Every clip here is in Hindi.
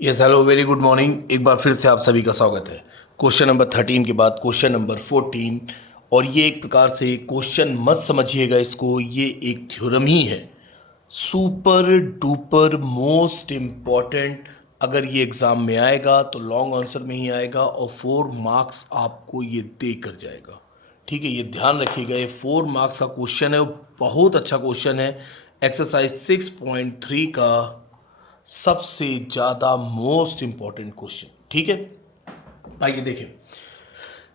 Yes hello very good morning. एक बार फिर से आप सभी का स्वागत है। क्वेश्चन नंबर 13 के बाद क्वेश्चन नंबर 14। और ये एक प्रकार से क्वेश्चन मत समझिएगा इसको, ये एक थ्योरम ही है। Super duper most important. अगर ये एग्ज़ाम में आएगा तो लॉन्ग आंसर में ही आएगा और 4 मार्क्स आपको ये दे कर जाएगा। ठीक है, ये ध्यान रखिएगा। ये 4 मार्क्स का क्वेश्चन है, बहुत अच्छा क्वेश्चन है। एक्सरसाइज 6.3 का सबसे ज़्यादा मोस्ट इंपॉर्टेंट क्वेश्चन। ठीक है, आइए देखें।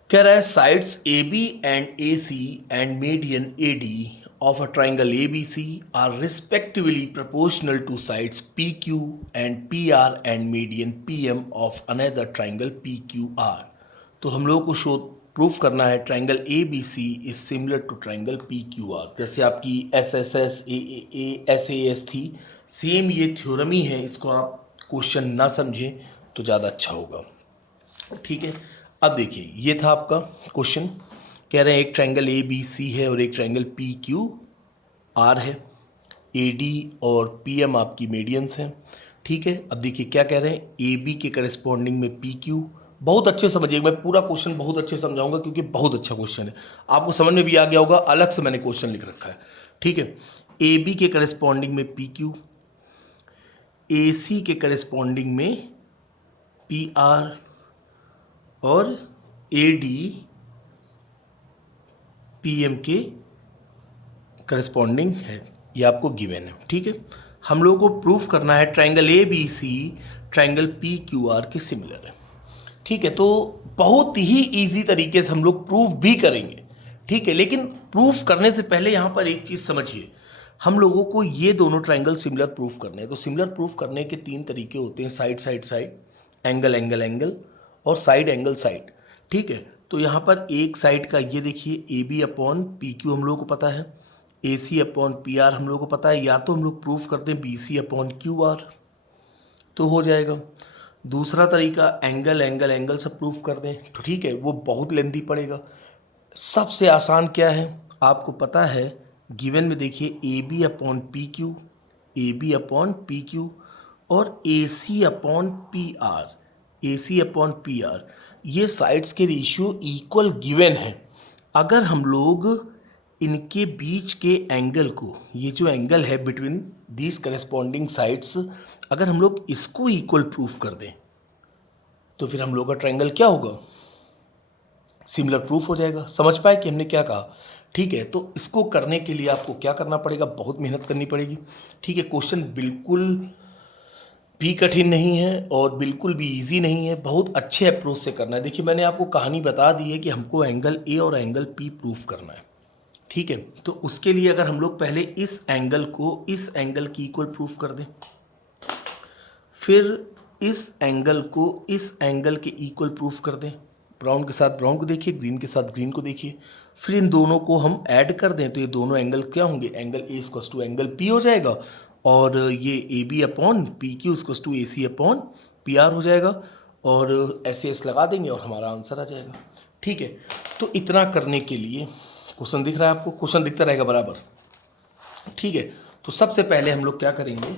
कह रहा है sides A B and A C and median A D of a triangle A B C are respectively proportional to sides P Q and P R and median P M of another triangle P Q R. तो हम लोगों को शो प्रूफ करना है triangle A B C is similar to triangle P Q R. जैसे आपकी S S S A S S थी, सेम ये थ्योरम ही है। इसको आप क्वेश्चन ना समझें तो ज़्यादा अच्छा होगा। ठीक है, अब देखिए ये था आपका क्वेश्चन। कह रहे हैं एक ट्रायंगल ए बी सी है और एक ट्रायंगल पी क्यू आर है। ए डी और पी एम आपकी मीडियंस हैं। ठीक है, अब देखिए क्या कह रहे हैं, ए बी के करस्पॉन्डिंग में पी क्यू। बहुत अच्छे समझिए, मैं पूरा क्वेश्चन बहुत अच्छे समझाऊंगा क्योंकि बहुत अच्छा क्वेश्चन है। आपको समझ में भी आ गया होगा, अलग से मैंने क्वेश्चन लिख रखा है। ठीक है, ए बी के करस्पॉन्डिंग में पी क्यू, ए सी के करस्पॉन्डिंग में पी आर और ए डी पी एम के करस्पॉन्डिंग है। ये आपको गिवन है। ठीक है, हम लोगों को प्रूफ करना है triangle A B C triangle P Q R के सिमिलर है। ठीक है, तो बहुत ही इजी तरीके से हम लोग प्रूफ भी करेंगे। ठीक है, लेकिन प्रूफ करने से पहले यहाँ पर एक चीज़ समझिए। हम लोगों को ये दोनों ट्राइंगल सिमिलर प्रूफ करने हैं। तो सिमिलर प्रूफ करने के 3 तरीके होते हैं, side side side, angle angle angle और साइड एंगल साइड। ठीक है, तो यहाँ पर एक साइड का ये देखिए A B upon P Q हम लोगों को पता है, A C upon P R हम लोगों को पता है। या तो हम लोग प्रूफ करते हैं B C upon Q R तो हो जाएगा। दूसरा तरीका एंगल एंगल एंगल से प्रूफ कर दें तो ठीक है, वो बहुत लेंथी पड़ेगा। सबसे आसान क्या है आपको पता है, गिवन में देखिए A B upon P Q, A B upon P Q और A C upon P R, A C upon P R. ये साइड्स के रेशियो इक्वल गिवन है। अगर हम लोग इनके बीच के एंगल को, ये जो एंगल है बिटवीन दीज करस्पॉन्डिंग साइड्स, अगर हम लोग इसको इक्वल प्रूफ कर दें तो फिर हम लोग का ट्रायंगल क्या होगा, सिमिलर प्रूफ हो जाएगा। समझ पाए कि हमने क्या कहा। ठीक है, तो इसको करने के लिए आपको क्या करना पड़ेगा, बहुत मेहनत करनी पड़ेगी। ठीक है, क्वेश्चन बिल्कुल भी कठिन नहीं है और बिल्कुल भी इजी नहीं है, बहुत अच्छे अप्रोच से करना है। देखिए मैंने आपको कहानी बता दी है कि हमको एंगल ए और एंगल पी प्रूफ करना है। ठीक है, तो उसके लिए अगर हम लोग पहले इस एंगल को इस एंगल की इक्वल प्रूफ कर दें, फिर इस एंगल को इस एंगल के इक्वल प्रूफ कर दें, ब्राउन के साथ ब्राउन को देखिए, ग्रीन के साथ ग्रीन को देखिए, फिर इन दोनों को हम ऐड कर दें तो ये दोनों एंगल क्या होंगे, angle A equals to angle P हो जाएगा और ये A B upon P Q equals to A C upon P R हो जाएगा और ऐसे एस लगा देंगे और हमारा आंसर आ जाएगा। ठीक है, तो इतना करने के लिए क्वेश्चन दिख रहा है आपको, क्वेश्चन दिखता रहेगा बराबर। ठीक है, तो सबसे पहले हम लोग क्या करेंगे,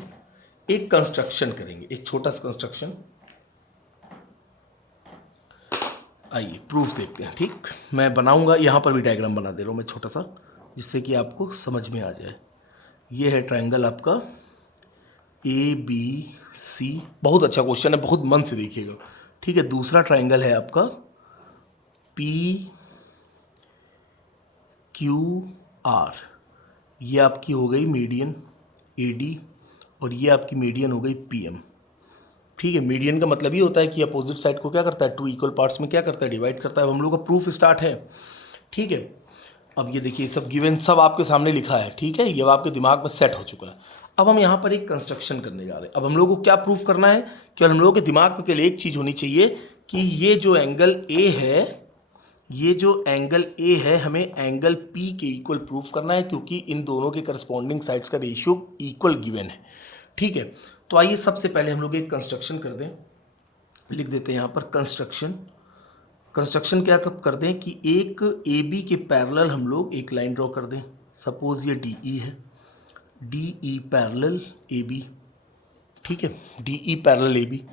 एक कंस्ट्रक्शन करेंगे, एक छोटा सा कंस्ट्रक्शन। आइए प्रूफ देखते हैं। ठीक, मैं बनाऊंगा, यहाँ पर भी डायग्राम बना दे रहा हूँ मैं छोटा सा, जिससे कि आपको समझ में आ जाए। ये है ट्रायंगल आपका ए बी सी, बहुत अच्छा क्वेश्चन है, बहुत मन से देखिएगा। ठीक है, दूसरा ट्रायंगल है आपका पी क्यू आर, ये आपकी हो गई मीडियन ए डी और ये आपकी मीडियन हो गई पी एम। ठीक है, मीडियन का मतलब ये होता है कि अपोजिट साइड को क्या करता है, 2 इक्वल पार्ट्स में क्या करता है, डिवाइड करता है। अब हम लोग का प्रूफ स्टार्ट है। ठीक है, अब ये देखिए सब गिवन सब आपके सामने लिखा है। ठीक है, ये अब आपके दिमाग में सेट हो चुका है। अब हम यहाँ पर एक कंस्ट्रक्शन करने जा रहे हैं। अब हम लोग को क्या प्रूफ करना है, केवल हम लोगों के दिमाग में केवल एक चीज़ होनी चाहिए कि ये जो एंगल ए है, ये जो एंगल ए है, हमें एंगल पी के इक्वल प्रूफ करना है क्योंकि इन दोनों के करस्पॉन्डिंग साइड्स का रेशियो इक्वल गिवन है। ठीक है, तो आइए सबसे पहले हम लोग एक कंस्ट्रक्शन कर दें, लिख देते हैं यहाँ पर कंस्ट्रक्शन। कंस्ट्रक्शन क्या कब कर दें कि एक ए बी के पैरेलल हम लोग एक लाइन ड्रॉ कर दें। सपोज ये डी ई है, D E parallel A B. ठीक है, D E parallel A B.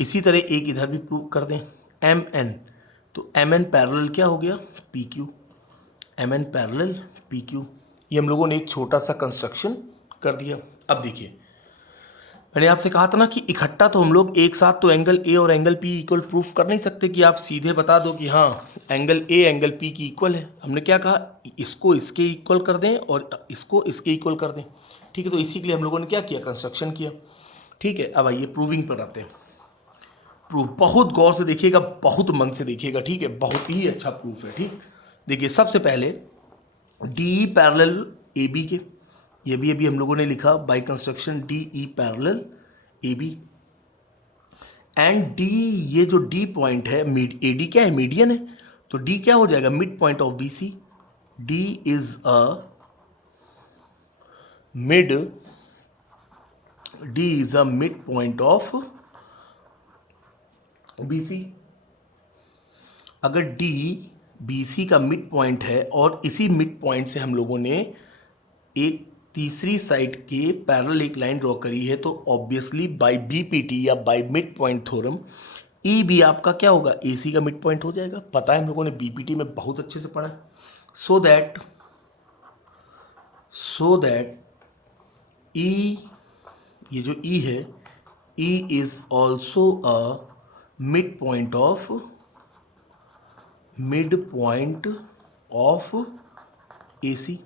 इसी तरह एक इधर भी प्रूव कर दें, एम एन, तो एम एन पैरेलल क्या हो गया, P Q, M N parallel P Q. ये हम लोगों ने एक छोटा सा कंस्ट्रक्शन कर दिया। अब देखिए, मैंने आपसे कहा था ना कि इकट्ठा तो हम लोग एक साथ तो एंगल ए और एंगल पी इक्वल प्रूफ कर नहीं सकते कि आप सीधे बता दो कि हाँ एंगल ए एंगल पी की इक्वल है। हमने क्या कहा, इसको इसके इक्वल कर दें और इसको इसके इक्वल कर दें। ठीक है, तो इसी के लिए हम लोगों ने क्या किया, कंस्ट्रक्शन किया। ठीक है, अब आइए प्रूविंग पर आते हैं। प्रूफ बहुत गौर से देखिएगा, बहुत मन से देखिएगा। ठीक है, बहुत ही अच्छा प्रूफ है। ठीक, देखिए सबसे पहले डी पैरेलल ए बी के, ये भी अभी हम लोगों ने लिखा by construction D E parallel A B and D, ये जो डी पॉइंट है ए डी क्या है, मीडियन है, तो डी क्या हो जाएगा, mid point of B C. D is a mid, D is a mid point of B C. अगर डी बी सी का मिड पॉइंट है और इसी मिड पॉइंट से हम लोगों ने एक तीसरी साइड के पैरेलल एक लाइन ड्रॉ करी है, तो ऑब्वियसली बाय बीपीटी या बाय मिड पॉइंट थ्योरम ई भी आपका क्या होगा, ए सी का मिड पॉइंट हो जाएगा। पता है हम लोगों ने बीपीटी में बहुत अच्छे से पढ़ा है। सो दैट ई, ये जो ई है, E is also a mid point of A C.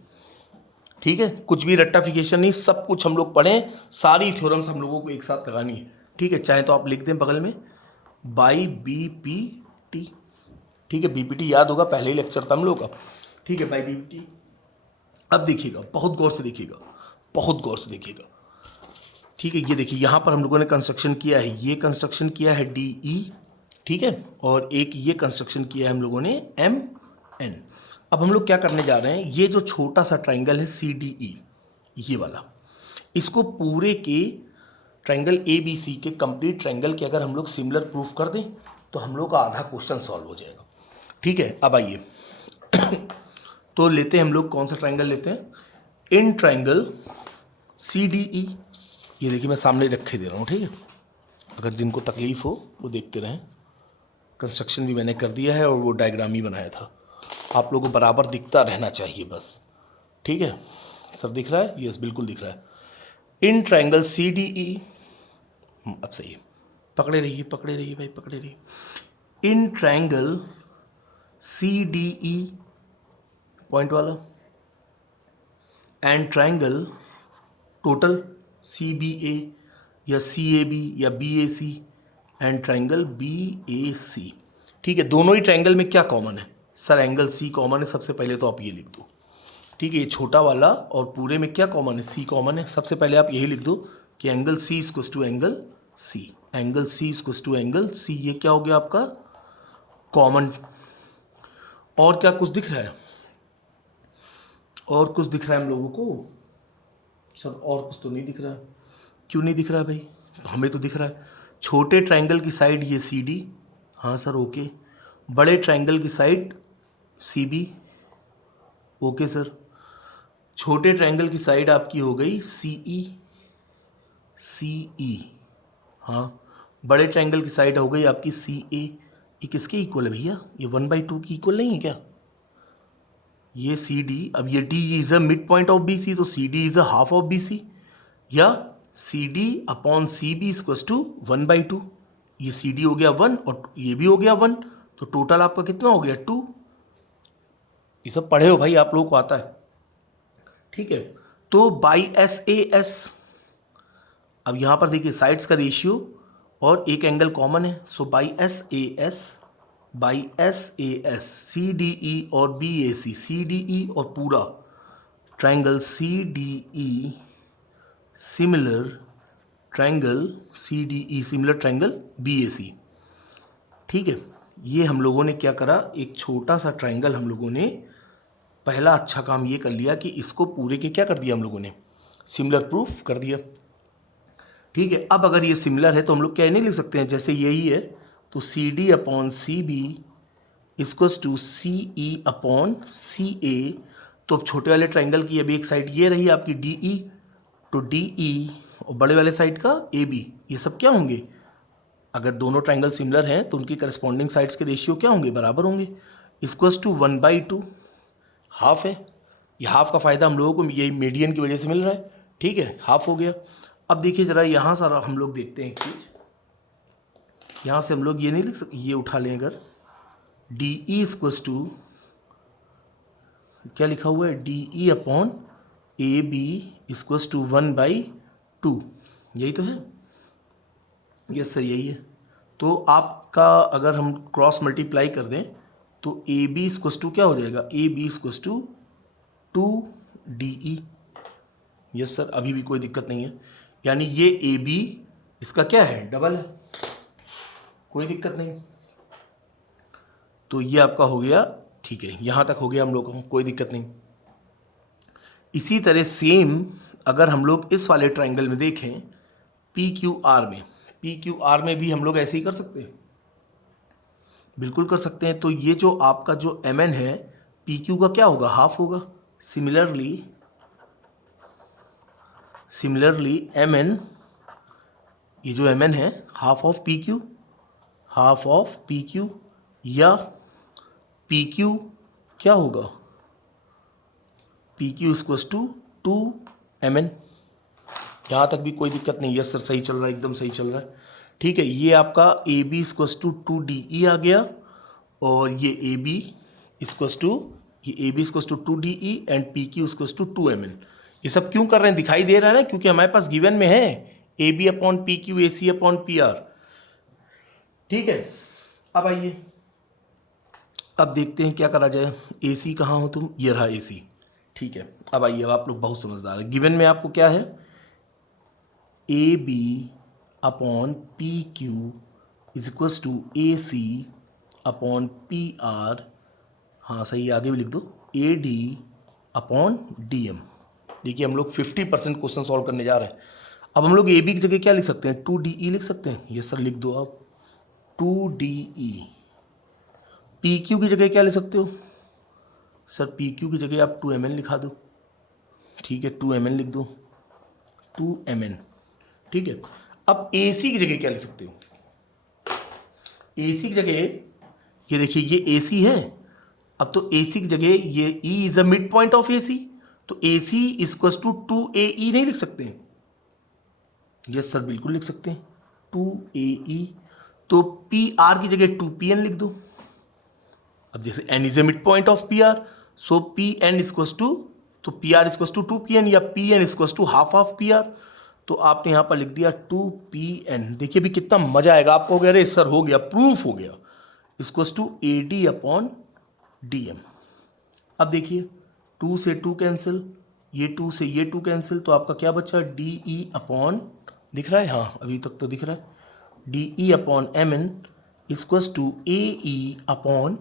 ठीक है, कुछ भी रट्टाफिकेशन नहीं, सब कुछ हम लोग पढ़ें, सारी थ्योरम्स हम लोगों को एक साथ लगानी है। ठीक है, चाहे तो आप लिख दें बगल में बाई बी पी टी। ठीक है, बीपीटी याद होगा, पहले ही लेक्चर था हम लोग का। ठीक है, बाई बीपीटी। अब देखिएगा, बहुत गौर से देखिएगा, बहुत गौर से देखिएगा। ठीक है, ये देखिए यहाँ पर हम लोगों ने कंस्ट्रक्शन किया है, ये कंस्ट्रक्शन किया है डी ई, ठीक है, और एक ये कंस्ट्रक्शन किया है हम लोगों ने एम एन। अब हम लोग क्या करने जा रहे हैं, ये जो छोटा सा ट्राइंगल है सी डी ई, ये वाला, इसको पूरे के ट्राइंगल ए बी सी के कंप्लीट ट्राइंगल के अगर हम लोग सिमिलर प्रूफ कर दें तो हम लोग का आधा क्वेश्चन सॉल्व हो जाएगा। ठीक है, अब आइए तो लेते हैं हम लोग, कौन सा ट्राइंगल लेते हैं, इन ट्राइंगल सी डी ई। ये देखिए मैं सामने रखे दे रहा हूँ। ठीक है, अगर जिनको तकलीफ़ हो वो देखते रहें। कंस्ट्रक्शन भी मैंने कर दिया है और वो डायग्राम ही बनाया था, आप लोगों को बराबर दिखता रहना चाहिए बस। ठीक है, सब दिख रहा है, यस बिल्कुल दिख रहा है। इन ट्राइंगल सी डी ई, अब सही है, पकड़े रहिए भाई, पकड़े रहिए। In triangle C D E point वाला and triangle total C B A या सी ए बी या B A C and triangle B A C. ठीक है, दोनों ही ट्राइंगल में क्या कॉमन है, सर एंगल सी कॉमन है। सबसे पहले तो आप ये लिख दो। ठीक है, ये छोटा वाला और पूरे में क्या कॉमन है, सी कॉमन है। सबसे पहले आप यही लिख दो कि angle C equals to angle C, angle C equals to angle C. ये क्या हो गया आपका कॉमन। और क्या कुछ दिख रहा है, और कुछ दिख रहा है हम लोगों को, सर और कुछ तो नहीं दिख रहा है। क्यों नहीं दिख रहा है भाई, हमें तो दिख रहा है। छोटे ट्राइंगल की साइड ये सी डी, हाँ सर ओके। बड़े ट्राइंगल की side C B, okay sir. छोटे ट्राइंगल की साइड आपकी हो गई सी ई, हाँ। बड़े ट्राइंगल की साइड हो गई आपकी सी ए। ये किसके इक्वल है भैया, ये 1/2 की इक्वल नहीं है क्या, ये सी डी। अब ये D is a mid point of B C, तो C D is a half of B C, या C D upon C B equals to 1/2। ये सी डी हो गया 1 और ये भी हो गया 1, तो टोटल आपका कितना हो गया 2। ये सब पढ़े हो भाई, आप लोगों को आता है। ठीक है, तो बाई एस ए एस, अब यहाँ पर देखिए साइड्स का रेशियो और एक एंगल कॉमन है, so by S A S C D E और B A C, C D E और पूरा triangle C D E similar triangle C D E similar triangle B A C. ठीक है, ये हम लोगों ने क्या करा, एक छोटा सा ट्राइंगल हम लोगों ने पहला अच्छा काम ये कर लिया कि इसको पूरे के क्या कर दिया हम लोगों ने, सिमिलर प्रूफ कर दिया। ठीक है, अब अगर ये सिमिलर है तो हम लोग क्या नहीं लिख सकते हैं, जैसे यही है तो C D upon C B equals to C E upon C A. तो अब छोटे वाले ट्राइंगल की अभी एक साइड ये रही आपकी डी ई, तो डी ई और बड़े वाले साइड का ए बी, ये सब क्या होंगे, अगर दोनों ट्राइंगल सिमिलर हैं तो उनकी करस्पॉन्डिंग साइड्स के रेशियो क्या होंगे, बराबर होंगे। इक्वल्स टू 1/2, हाफ है। ये हाफ का फ़ायदा हम लोगों को ये मीडियन की वजह से मिल रहा है, ठीक है, हाफ हो गया। अब देखिए ज़रा यहाँ सारा हम लोग देखते हैं एक चीज़, यहाँ से हम लोग ये नहीं लिख सकते, ये उठा लें अगर डी ई इक्वल्स टू क्या लिखा हुआ है, D E upon A B equals to 1/2, यही तो है। यस सर यही है। तो आपका अगर हम क्रॉस मल्टीप्लाई कर दें तो ए बी इक्वल्स टू क्या हो जाएगा, A B equals to 2DE। Yes sir, अभी भी कोई दिक्कत नहीं है, यानी ये ए बी इसका क्या है, डबल है, कोई दिक्कत नहीं। तो ये आपका हो गया, ठीक है, यहाँ तक हो गया हम लोग को, कोई दिक्कत नहीं। इसी तरह सेम अगर हम लोग इस वाले ट्राइंगल में देखें PQR में, PQR में भी हम लोग ऐसे ही कर सकते हैं, बिल्कुल कर सकते हैं। तो ये जो आपका जो MN है PQ का क्या होगा, हाफ होगा। सिमिलरली MN, ये जो MN है half of PQ, half of PQ, या PQ क्या होगा, PQ इक्वल्स टू 2MN। यहाँ तक भी कोई दिक्कत नहीं। यस सर सही चल रहा है, एकदम सही चल रहा है, ठीक है। ये आपका A B equals to 2DE आ गया, और ये A B equals to 2DE and PQ equals to 2MN। ये सब क्यों कर रहे हैं, दिखाई दे रहा है ना, क्योंकि हमारे पास गिवन में है AB upon PQ, AC upon PR, ठीक है। अब आइए, अब देखते हैं क्या करा जाए। AC कहाँ हो तुम, ये रहा AC, ठीक है। अब आइए, अब आप लोग बहुत समझदार हैं। गिवन में आपको क्या है, AB upon PQ is equals to AC upon PR, हाँ सही, आगे भी लिख दो, AD अपॉन DM। देखिए हम लोग 50% क्वेश्चन सॉल्व करने जा रहे हैं। अब हम लोग AB की जगह क्या लिख सकते हैं, 2DE लिख सकते हैं। ये सर लिख दो आप 2DE। PQ की जगह क्या लिख सकते हो सर, PQ की जगह आप 2MN लिखा दो, ठीक है, 2MN लिख दो, 2MN, ठीक है। अब AC की जगह क्या लिख सकते हो, AC की जगह ये देखिए ये AC है, अब तो AC की जगह ये E is a mid point of AC, तो AC इक्वल्स टू 2AE नहीं लिख सकते, यस सर बिल्कुल लिख सकते हैं 2AE। तो PR की जगह 2PN लिख दो। अब जैसे N is a mid point of PR, so PN equals to, तो PR इक्वल्स टू 2PN, या PN equals to half of PR। तो आपने यहाँ पर लिख दिया 2PN। देखिए भी कितना मजा आएगा आपको, अरे सर हो गया, प्रूफ हो गया, equals to AD upon DM। अब देखिए 2 से 2 कैंसिल, ये 2 से ये 2 कैंसिल, तो आपका क्या बचा, DE अपॉन, दिख रहा है, हाँ अभी तक तो दिख रहा है, DE upon MN equals to AE upon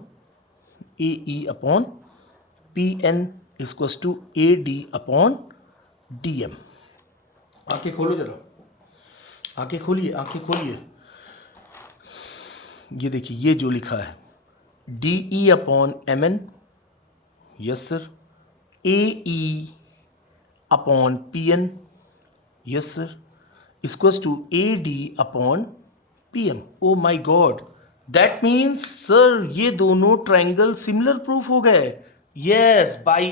PN equals to AD upon DM। आंखें खोलो जरा, आंखें खोलिए, आंखें खोलिए। ये देखिए ये जो लिखा है DE upon MN, yes sir, AE upon PN, yes sir, equals to AD upon PM। Oh my god, that means sir ये दोनों ट्राइंगल सिमिलर प्रूफ हो गए। Yes, by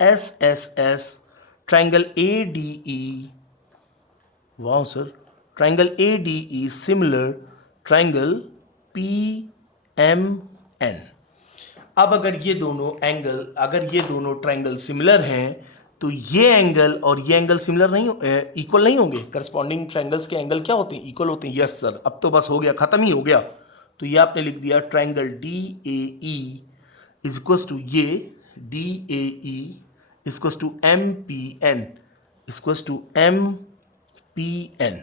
SSS triangle ADE, वाह sir, triangle ADE similar triangle PMN। अब अगर ये दोनों एंगल, अगर ये दोनों ट्राइंगल सिमिलर हैं तो ये एंगल और ये एंगल सिमिलर नहीं, इक्वल नहीं होंगे। करस्पॉन्डिंग ट्राइंगल्स के एंगल क्या होते हैं, इक्वल होते हैं। यस सर, अब तो बस हो गया, खत्म ही हो गया। तो ये आपने लिख दिया triangle DAE is equals to, ये DAE equals to MPN equals to MPN,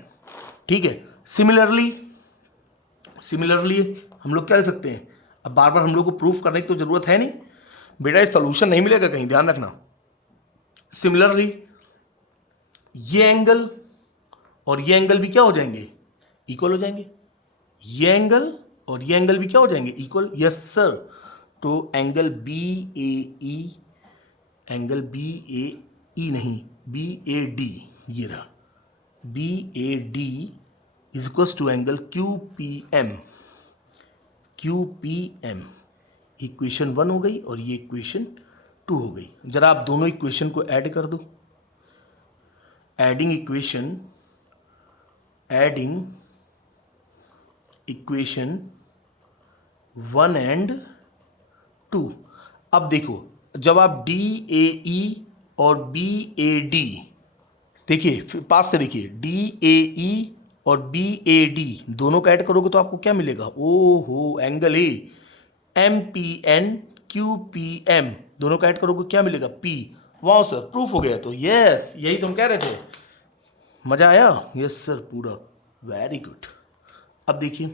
ठीक है। सिमिलरली हम लोग क्या लिख सकते हैं, अब बार बार हम लोग को प्रूफ करने की तो जरूरत है नहीं बेटा, ये सोल्यूशन नहीं मिलेगा कहीं, ध्यान रखना। सिमिलरली ये एंगल और ये एंगल भी क्या हो जाएंगे, इक्वल हो जाएंगे। ये एंगल और ये एंगल भी क्या हो जाएंगे, इक्वल। यस सर, तो एंगल BAE ई नहीं, बी ए डी, ये रहा, B A D is equals to angle Q P M, Q P M. Equation 1 हो गई और ये इक्वेशन 2 हो गई। जरा आप दोनों इक्वेशन को ऐड कर दो। Adding equation 1 and 2। अब देखो, जब आप डी ए ई और बी ए डी, देखिए पास से देखिए, डी ए ई और बी ए डी दोनों का ऐड करोगे तो आपको क्या मिलेगा? ओ हो, angle A, M P N Q P M, दोनों का ऐड करोगे क्या मिलेगा? पी। वाह सर, प्रूफ हो गया। तो यस, यही तुम कह रहे थे। मजा आया? यस सर, पूरा, वेरी गुड। अब देखिए,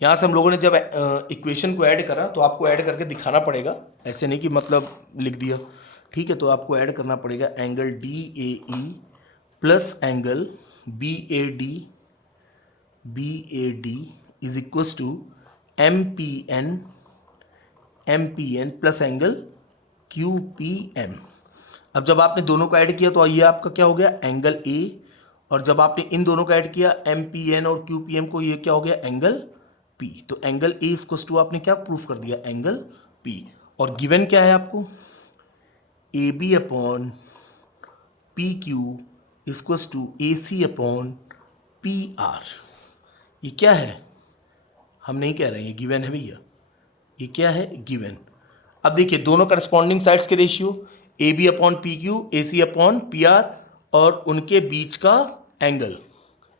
यहाँ से हम लोगों ने जब इक्वेशन को ऐड करा तो आपको ऐड करके दिखाना पड़ेगा, ऐसे नहीं कि मतलब लिख दिया, ठीक है? तो आपको ऐड करना पड़ेगा angle D A E plus angle B A D is equals to M P N plus angle Q P M. अब जब आपने दोनों को ऐड किया तो ये आपका क्या हो गया? Angle A. और जब आपने इन दोनों को ऐड किया एम पी एन और क्यू पी एम को, ये क्या हो गया? Angle P. तो एंगल ए इक्वल्स टू आपने क्या प्रूफ कर दिया? Angle P. और गिवन क्या है आपको? A B upon P Q equals to A C upon P R. ये क्या है? हम नहीं कह रहे हैं, ये गिवन है भैया। ये क्या है? गिवन। अब देखिए, दोनों करस्पॉन्डिंग साइड्स के ratio, A B upon P Q, A C upon P R, और उनके बीच का angle,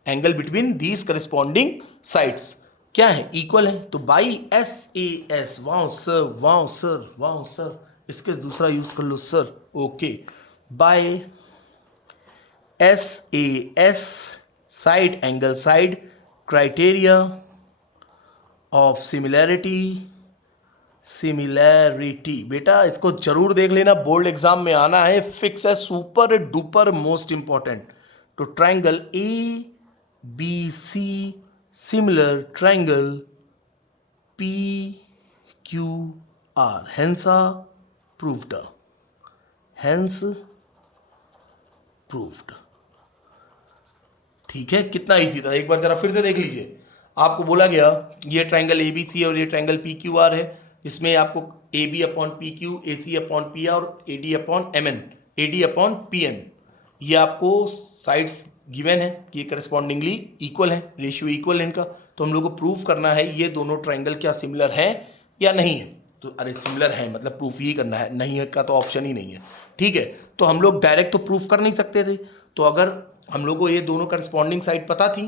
angle between these corresponding sides क्या है? इक्वल है। तो by S A S, wow sir, wow sir, wow sir, इसके दूसरा यूज कर लो sir, okay, by S A S, side angle side, criteria of similarity. बेटा इसको जरूर देख लेना, बोर्ड एग्जाम में आना है, फिक्स है, सुपर डुपर मोस्ट इंपॉर्टेंट। तो triangle A B C similar triangle P Q R, hence proved, hence proved. ठीक है, कितना इजी था, एक बार जरा फिर से देख लीजिए। आपको बोला गया ये ट्राइंगल ए बी सी और ये ट्राइंगल पी क्यू आर है, इसमें आपको A B upon P Q, A C upon P R और A D upon M N, A D upon P N, ये आपको साइड्स गिवन है कि ये करस्पॉन्डिंगली इक्वल है, रेशियो इक्वल है इनका। तो हम लोग को प्रूफ करना है ये दोनों ट्राइंगल क्या सिमिलर है या नहीं है। तो अरे सिमिलर है मतलब प्रूफ ही करना है, नहीं है का तो ऑप्शन ही नहीं है, ठीक है? तो हम लोग डायरेक्ट तो प्रूफ कर नहीं सकते थे। तो अगर हम लोग को ये दोनों करस्पॉन्डिंग साइड पता थी,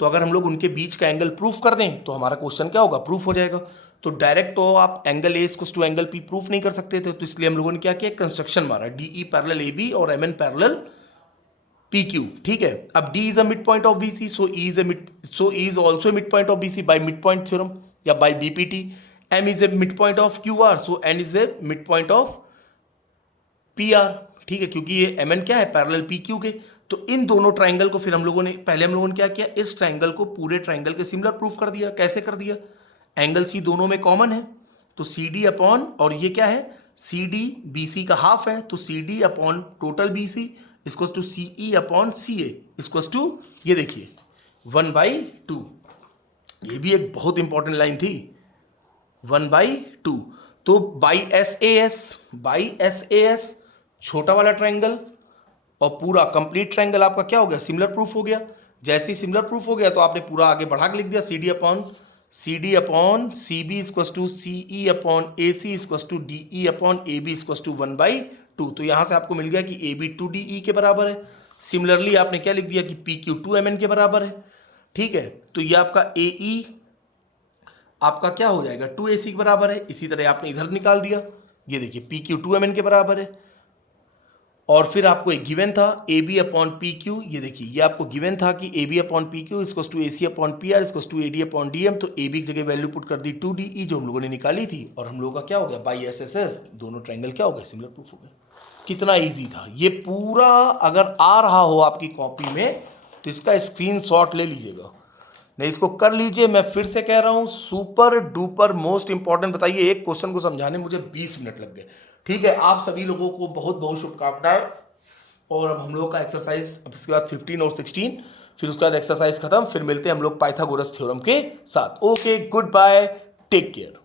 तो अगर हम लोग उनके बीच का एंगल प्रूफ कर दें तो हमारा क्वेश्चन क्या होगा? प्रूफ हो जाएगा। तो डायरेक्ट तो आप angle A equals to angle P proof नहीं कर सकते थे, तो इसलिए हम लोगों ने क्या किया? कंस्ट्रक्शन मारा, D E parallel A B और M N parallel P Q, ठीक है? अब D is a mid point of B C, so E is also mid point of B C by mid point theorem या by BPT. M is a mid point of Q R, so N is a mid point of P R, ठीक है? क्योंकि ये एम एन क्या है? पैरेलल पी क्यू के। तो इन दोनों ट्राइंगल को फिर हम लोगों ने क्या किया? इस ट्राइंगल को पूरे ट्राइंगल के सिमिलर प्रूफ कर दिया। कैसे कर दिया? एंगल सी दोनों में कॉमन है, तो सी डी अपॉन, और ये क्या है? सी डी बी सी का हाफ है, तो C D upon total B C equals to C E upon C A equals to, ये देखिए 1/2। ये भी एक बहुत इंपॉर्टेंट लाइन थी, 1/2। तो बाई एस ए एस छोटा वाला ट्राइंगल और पूरा कंप्लीट ट्राइंगल आपका क्या हो गया? सिमिलर प्रूफ हो गया। जैसे ही सिमिलर प्रूफ हो गया तो आपने पूरा आगे बढ़ा के लिख दिया, C D upon C B equals to C E upon A C equals to D E upon A B equals to 1/2। तो यहाँ से आपको मिल गया कि ए बी 2DE के बराबर है। सिमिलरली आपने क्या लिख दिया कि पी क्यू 2MN के बराबर है, ठीक है? तो ये आपका ए ई आपका क्या हो जाएगा? 2AC के बराबर है। इसी तरह आपने इधर निकाल दिया, ये देखिए पी क्यू 2MN के बराबर है। और फिर आपको एक गिवन था A B upon P Q, ये देखिए ये आपको गिवन था कि A B upon P Q equals to A C upon P R equals to A D upon D M. तो ए बी की जगह वैल्यू पुट कर दी 2DE जो हम लोगों ने निकाली थी, और हम लोगों का क्या हो गया? बाई एस एस एस दोनों ट्राइंगल क्या हो गए? सिमिलर प्रूफ हो गए। कितना ईजी था ये पूरा। अगर आ रहा हो आपकी कॉपी में तो इसका स्क्रीनशॉट ले लीजिएगा, नहीं इसको कर लीजिए। मैं फिर से कह रहा हूँ, सुपर डुपर मोस्ट इंपॉर्टेंट। बताइए, एक क्वेश्चन को समझाने मुझे 20 मिनट लग गए, ठीक है, आप सभी लोगों को बहुत बहुत शुभकामनाएं। और अब हम लोग का एक्सरसाइज, अब इसके बाद 15 और 16, फिर उसके बाद एक्सरसाइज खत्म, फिर मिलते हैं हम लोग पाइथागोरस थ्योरम के साथ। Okay, good bye, take care.